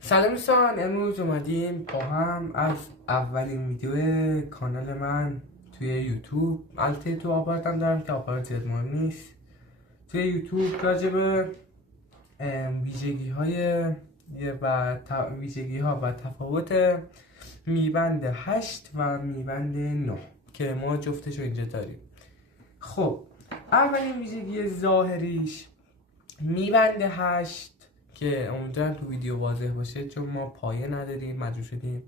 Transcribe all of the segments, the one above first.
سلام دوستان، امروز اومدیم با هم از اولین ویدیو کانال من توی یوتیوب، البته تو آپارت هم دارم که آپارت زیاد مهم نیست، توی یوتیوب راجع به ویژگی ها و تفاوت میبند 8 و میبند 9 که ما جفتش رو اینجا داریم. خب اولین ویژگی ظاهریش میبند 8 که امیدوارم تو ویدیو واضح باشه، چون ما پایه نداریم، مجبور شدیم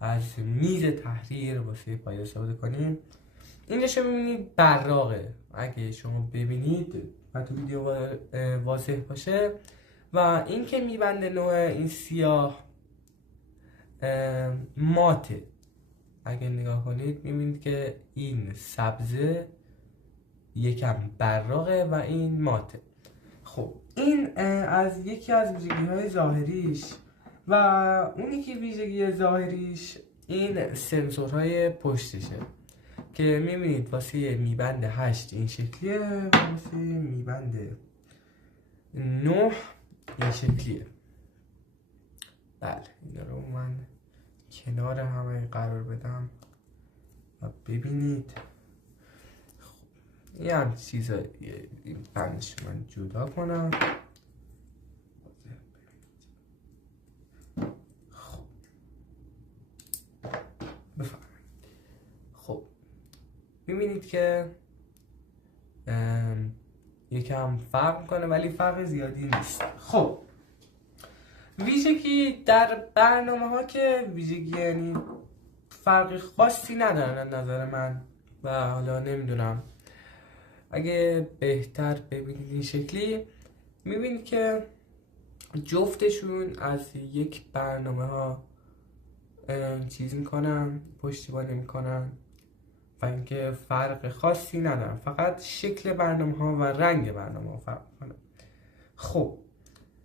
از میز تحریر واسه پایه استفاده کنیم. اینجا شما ببینید براقه، اگه شما ببینید و تو ویدیو واضح باشه. و این که میبند نوع این سیاه ماته، اگه نگاه کنید میبینید که این سبزه یکم براقه و این ماته. خب این از یکی از ویژگی های ظاهریش. و اونی که ویژگی ظاهریش این سنسورهای پشتشه که میبینید واسه میبند 8 این شکلیه، واسه میبند 9 این شکلیه. بله اینا رو من کنار همه قرار بدم و ببینید. یه هم چیزا این بندش من جدا کنم. خب بفرمایید. خب میبینید که یکم فرق میکنه ولی فرق زیادی نیست. خب ویژگی در برنامه ها که ویژگی یعنی فرق خاصی ندارن از نظر من، و حالا نمیدونم اگه بهتر ببینید این شکلی میبینید که جفتشون از یک برنامه ها چیز میکنن، پشتیبانی میکنن و اینکه فرق خاصی ندارن، فقط شکل برنامه ها و رنگ برنامه ها فرق میکنن. خب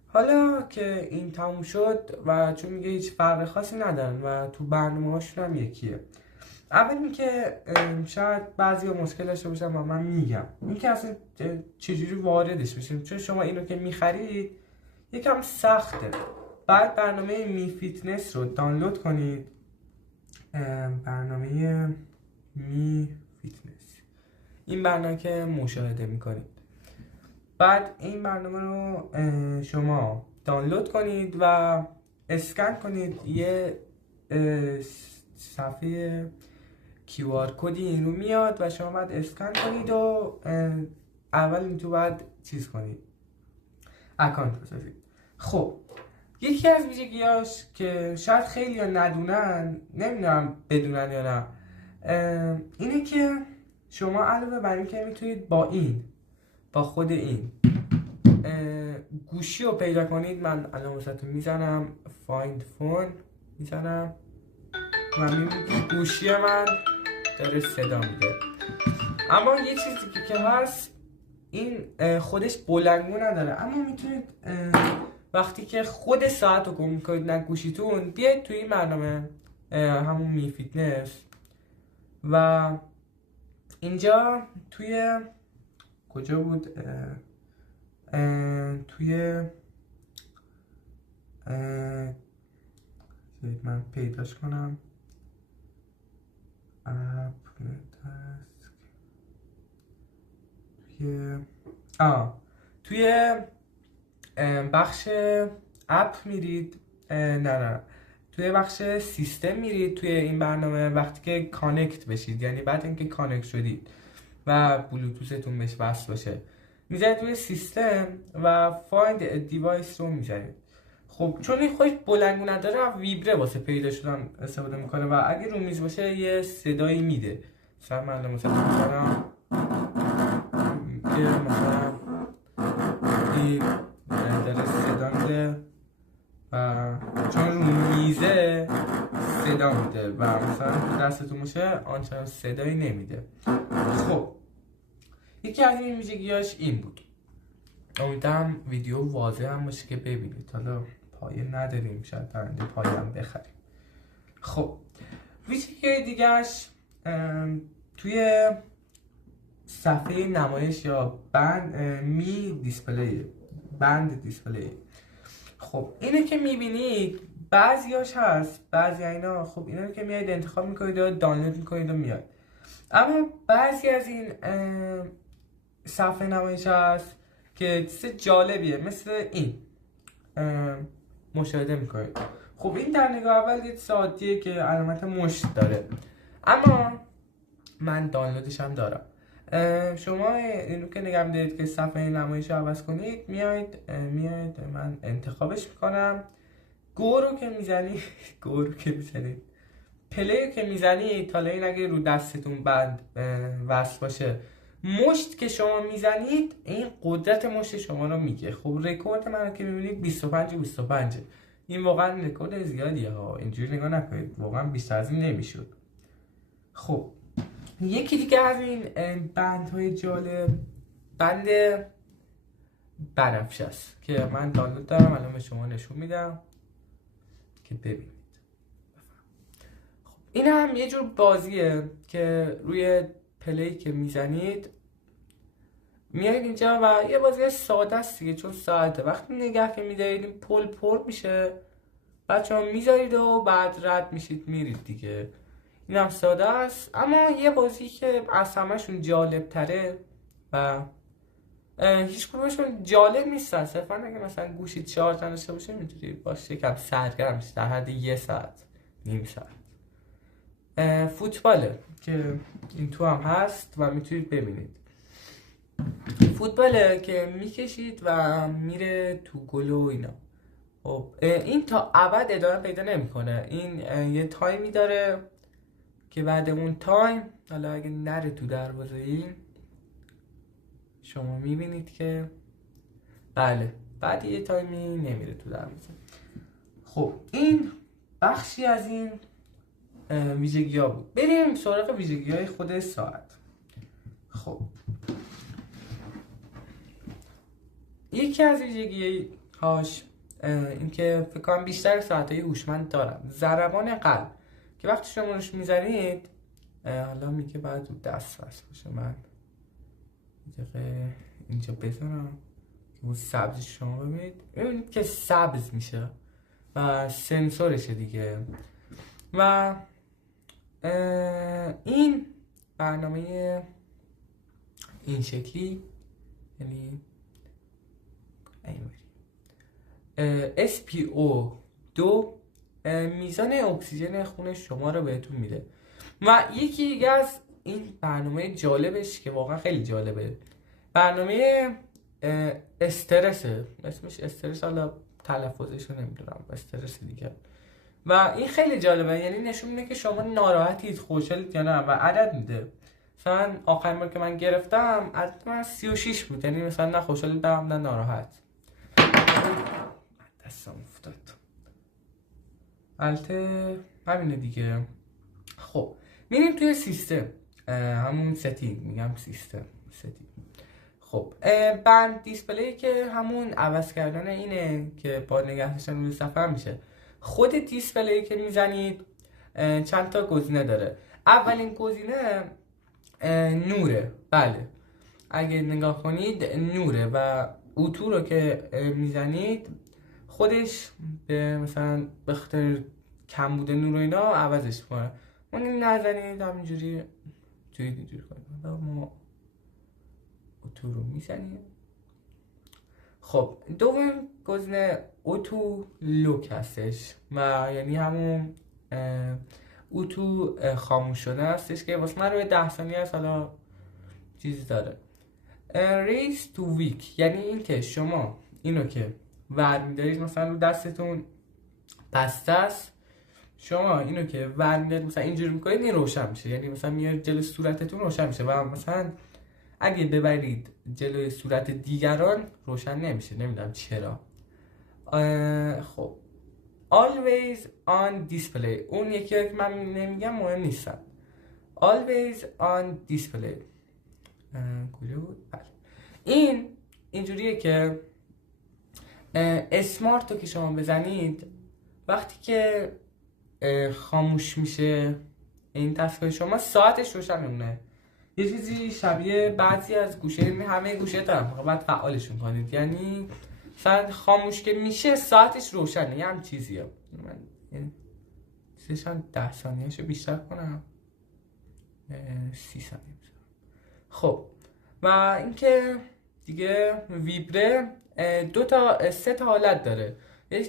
حالا که این تموم شد و چون میگه هیچ فرق خاصی ندارن و تو برنامه هاشون هم یکیه، اول اینکه شاید بعضی ها مشکل داشته باشن و من میگم اینکه اصلا چجوری واردش بشیم، چون شما اینو که میخرید یکم سخته. بعد برنامه می فیتنس رو دانلود کنید، برنامه می فیتنس، این برنامه که مشاهده میکنید. بعد این برنامه رو شما دانلود کنید و اسکن کنید، یه صفحه QR کدی این رو میاد و شما باید اسکن کنید و اول این تو باید چیز کنید، اکانت بسازید. خب یکی از ویژگیاش که شاید خیلی ها ندونن، نمیدونم بدونن یا نه، اینه که شما علاوه بر این که میتونید با خود این گوشی رو پیدا کنید. من الان واسهتون میزنم فایند فون، میزنم و میبینید گوشی من داره صدا میده. اما یه چیزی که هست، این خودش بلندگو نداره، اما میتونید وقتی که خود ساعت رو گم میکنید نه گوشیتون، بیاید توی این برنامه همون می فیتنس و اینجا توی کجا بود، توی من پیداش کنم، توی بخش اپ میرید، نه توی بخش سیستم میرید. توی این برنامه وقتی که کانکت بشید، یعنی بعد اینکه کانکت شدید و بلوتوثتون بهش وصل باشه، میزنید توی سیستم و فایند دیوایس رو میزنید. خب چون این خودش بلندگو نداره، ویبره واسه پیدا شدن استفاده میکنه و اگه رو میز باشه یه صدایی میده. مثلا من مثلا که مثلا این داره صدا میده و چون رو میزه صدا میده و مثلا دستتون باشه آنچنان صدایی نمیده. خب یکی از این ویژگیاش این بود. امیدوارم ویدیو واضح هم باشه که ببینید. حالا پایه نداریم، شاید برنده پایه هم بخریم. خب ویژگی دیگهش توی صفحه نمایش یا بند بند دیسپلی. خب اینو که میبینید بعضیاش هست، بعضی اینا خب اینو که میاید انتخاب میکنید و دانلود میکنید و میاد. اما بعضی از این صفحه نمایش هست که چیز جالبیه، مثل این مشاهده میکنید. خب این در نگاه اول یه ساعتیه که علامت مشت داره، اما من دانلودش هم دارم. شما اینو که نگم دارید که صفحه نمایش رو عوض کنید، میاید من انتخابش میکنم. گو رو که میزنید پلی رو که میزنید، حالا این اگه رو دستتون بند وصل باشه، مشت که شما میزنید این قدرت مشت شما رو میگه. خب رکورد من رو که میبینید 25 این واقعا رکورد زیادیه ها، اینجوری نگاه نکنید، واقعا بیشتر از این نمیشد. خب یکی دیگه از این بندهای جالب بند بنفشه است که من دانلود دارم، الان به شما نشون میدم که ببینید. خب این هم یه جور بازیه که روی پلی که میزنید میایید اینجا و یه بازی ساده است دیگه، چون ساعته. وقتی نگه که میدارید این پل پر میشه، بچه ها میذارید و بعد رد میشید میرید دیگه. این هم ساده است، اما یه بازی که از همه‌شون جالب تره و هیچ کدومشون جالب نیستن، صرفا اگه مثلا گوشی چارج نداشته باشه میتونید باشه یکم سرگرم شید در حد 1 ساعت نیم ساعت. فوتباله که این تو هم هست و میتونید ببینید. فوتباله که میکشید و میره تو گل و اینا. خب این تا ابد ادامه پیدا نمیکنه، این یه تایمی داره که بعد اون تایم، حالا اگه نره تو دروازه این، شما میبینید که بله بعد یه تایمی نمیره تو دروازه. خب این بخشی از این ویژگی ها بود. بریم سراغ ویژگی های خود ساعت. خب یکی از ویژگی هاش این که فکر کنم بیشتر ساعت های هوشمند دارم، ضربان قلب که وقتی شما روش میزنید، حالا میگه باید رو دست وصل باشه، من اینجا بزنم که اون سبز شما ببینید، ببینید که سبز میشه و سنسورشه دیگه. و این برنامه این شکلی، یعنی SPO2 میزان اکسیژن خون شما رو بهتون میده. و یکی دیگه از این برنامه جالبش که واقعا خیلی جالبه، برنامه استرسه، اسمش استرس، حالا تلفظش رو نمیدونم، استرس دیگه. و این خیلی جالبه، یعنی نشون میده که شما ناراحتید، خوشحالید یا نه، و عدد میده. مثلا آخرین بار که من گرفتم عدد من 36 بود، یعنی مثلا نه خوشحالم نه ناراحت. دستم افتاد. البته همینه دیگه. خب میریم توی سیستم، همون ستینگ، میگم سیستم ستینگ. خب بند دیسپلی که همون عوض کردن اینه که با نگه داشتن روی صفحه میشه. خود دیسپلی که میزنید چند تا گزینه داره. اولین گزینه نوره، بله اگه نگاه کنید نوره و اوتو رو که میزنید خودش به مثلا بخاطر کم بوده نور و اینا عوضش کنه. اون این نزنید همینجوری اینجوری کنید، ما اوتو رو میزنیم. خب دوم گزینه اوتو لوک هستش و یعنی همون اوتو خاموش شده هستش که واسه من روی 10 ثانیه هست، حالا چیزی داره. ریس تو ویک یعنی این که شما اینو که ور میدارید مثلا رو دستتون بسته است، شما اینو که ور میدارید مثلا اینجوری میکنید این روشن میشه، یعنی مثلا میاد جلوی صورتتون روشن میشه و مثلا اگه ببرید جلوی صورت دیگران روشن نمیشه، نمیدونم چرا. خب always on display، اون یکی که من نمیگم مهم نیستم. always on display کجا بود؟ این اینجوریه که اسمارت رو که شما بزنید وقتی که خاموش میشه این دستگاه شما ساعتش روشن میمونه. یه چیزی شبیه بعضی از گوشه، همه گوشه دارم فقط باید فعالشون کنید، یعنی مثلا خاموش که میشه ساعتش روشنه، یه هم چیزیه. من چیزشان 10 ثانیهشو بیشتر کنم، 30 ثانیه. خب و اینکه دیگه ویبره سه تا حالت داره.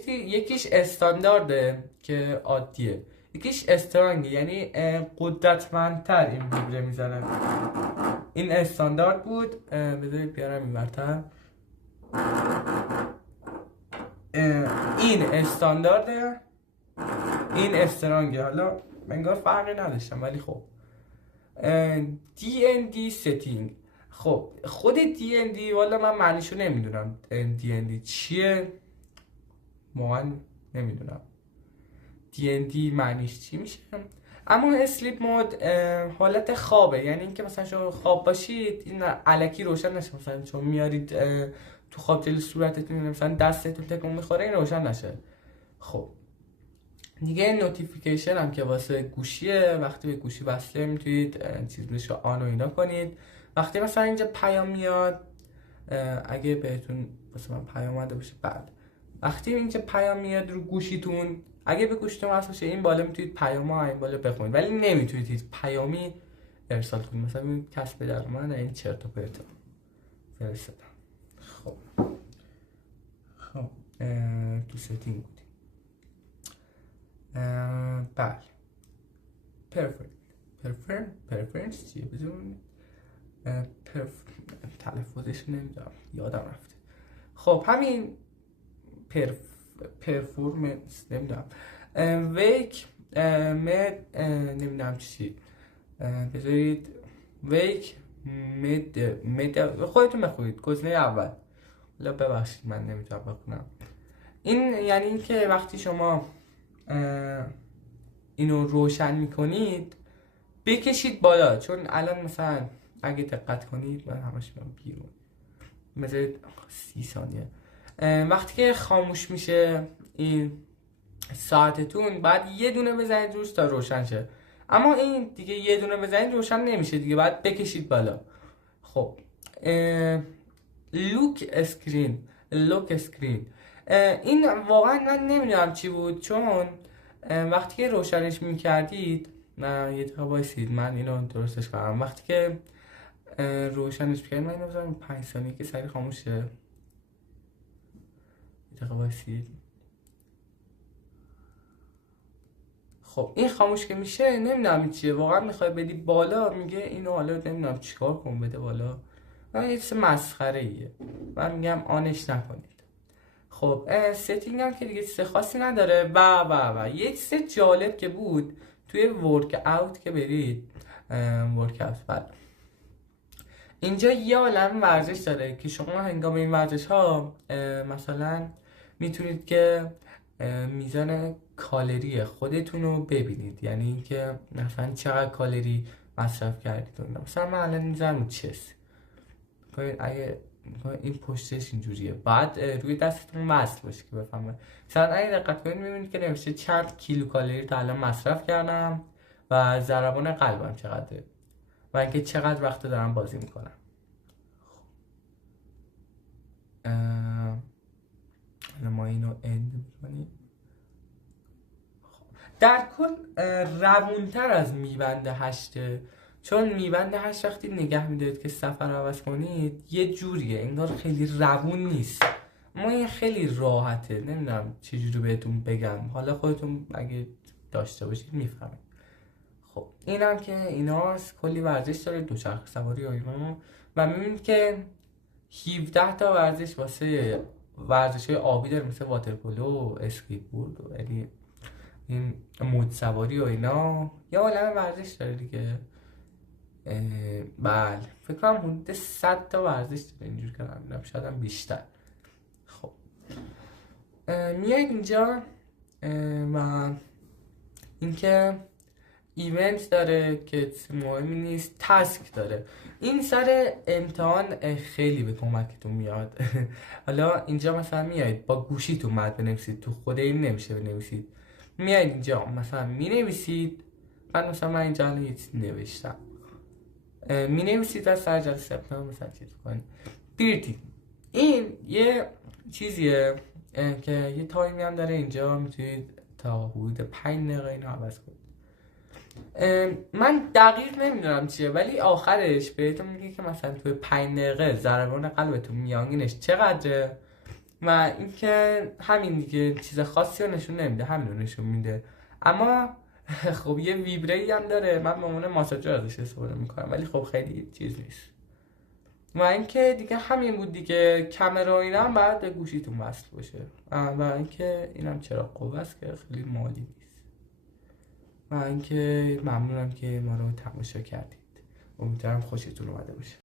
یکیش استاندارده که عادیه، یکیش استرانگه یعنی قدرتمندتر این ویبره میزنه. این استاندارد بود، بذارید بیارم این برتر. این استاندارده، این استرانگه. حالا انگار فرقی نداشتم ولی خب DND setting. خب خود DND والا من معنیشو نمیدونم DND چیه، واقعا نمیدونم DND معنیش چی میشه. اما اسلیپ مود حالت خوابه، یعنی اینکه مثلا شما خواب باشید این الکی روشن نشه، مثلا چون میارید تو خواب جلوی صورتتون مثلا دستتون تکون میخوره این روشن نشه. خب دیگه نوتیفیکیشن هم که واسه گوشیه، وقتی به گوشی وصله میتونید چیزشو آن و اینا کنید. وقتی مثلا اینجا پیام میاد، اگه بهتون واسه من پیام اومده باشه، بعد وقتی اینجا پیام میاد رو گوشیتون، اگه به گوشیتون وصل باشه این بالا میتونید پیام‌ها این بالا بخونید، ولی نمیتونید هیچ پیامی ارسال کنید. مثلا این کسب در من این چرت و پرت فرستادم. خب تو ستینگ بودیم. بله پرفرنس چیه بدون تلفظش نمیدونم، یادم رفته. خب همین پرفورمنس نمیدونم، ویک نمیدونم چی، بذارید ویک مد خودتون بخونید گزینه اول. حالا ببخشید من نمیتونم بخونم. این یعنی این که وقتی شما اینو روشن میکنید بکشید بالا، چون الان مثلا اگه دقت کنید من همش میام بیرون، مثلا 30 ثانیه وقتی که خاموش میشه این ساعتتون بعد یه دونه بزنید روش تا روشن شه، اما این دیگه یه دونه بزنید روشن نمیشه دیگه، بعد بکشید بالا. خب لوک اسکرین این واقعا من نمیدونم چی بود، چون وقتی که روشنش میکردید، نه یه دقیقه بایستید من اینو درستش کنم. وقتی که روشنش میکردید من اینو بذارم 5 ثانیه که سریع خاموش شه. یه دقیقه بایستید. خب این خاموش که میشه نمیدونم چیه، واقعا میخوای بدی بالا میگه اینو حالا نمیدونم چیکار کن بده بالا، یه چیز مسخره ایه. من میگم آنش نکنید. خب ستینگ هم که دیگه چیز خاصی نداره و یه چیز جالب که بود توی ورک اوت که برید ورک اوت، بعد اینجا یه عالم ورزش داره که شما هنگام این ورزش ها مثلا میتونید که میزان کالری خودتون رو ببینید، یعنی اینکه مثلا چقدر کالری مصرف کردید. مثلا من الان میذارم چست، اگه این پشتش اینجوریه، بعد روی دستتون وصل باشه که بفهمه. مثلا اگه دقت کنید میبینید که نوشته چند کیلوکالری تا الان مصرف کردم و ضربان قلبم چقدره و اینکه چقدر وقت دارم بازی میکنم. ما اینو اند میکنیم. در کل روونتر از میبند 8، چون میبند 8 وقتی نگه میدارید که سفر عوض کنید یه جوریه انگار خیلی روون نیست، اما این خیلی راحته. نمیدونم چجوری بهتون بگم، حالا خودتون اگه داشته باشید میفهمید. خب اینم که ایناست، کلی ورزش داره، دوچرخه سواری و اینا، و میبینید که 17 تا ورزش واسه ورزش‌های آبی داره، مثل واترپولو، اسکیت بورد و این موج سواری و اینا. یه عالمه ورزش داره دیگه. بله فکر کنم حدود 100 تا ورزش داره اینجور که نمیدونم، شاید هم بیشتر. خب میاید اینجا و اینکه ایونت داره که مهمی نیست، تاسک داره. این سر امتحان خیلی به کمکتون میاد. حالا اینجا مثلا میایید با گوشیتون متن بنویسید، تو خود این نمیشه بنویسید، میایید اینجا مثلا مینویسید. من اینجا هیچ نوشتم، مینویسید و سر جلسه مثلا چیز کنید. بیرتی این یه چیزیه که یه تایمی هم داره اینجا میتونید تا حدود 5 دقیقه اینو عوض کنید. من دقیق نمیدونم چیه، ولی آخرش بهتون میگه که مثلا توی 5 دقیقه ضربان قلبتون میانگینش چقدره و اینکه همین دیگه، چیز خاصی رو نشون نمیده، همین رو نشون میده. اما خب یه ویبره ای هم داره، من به عنوان ماساژور ازش استفاده میکنم، ولی خب خیلی چیز نیست. و اینکه دیگه همین بود دیگه. کامera اینا هم باید به گوشیتون وصل باشه و اینکه اینم چراغ قوه است که خیلی مالی نیست. و اینکه ممنونم که ما رو تماشا کردید. امیدوارم خوشتون اومده باشه.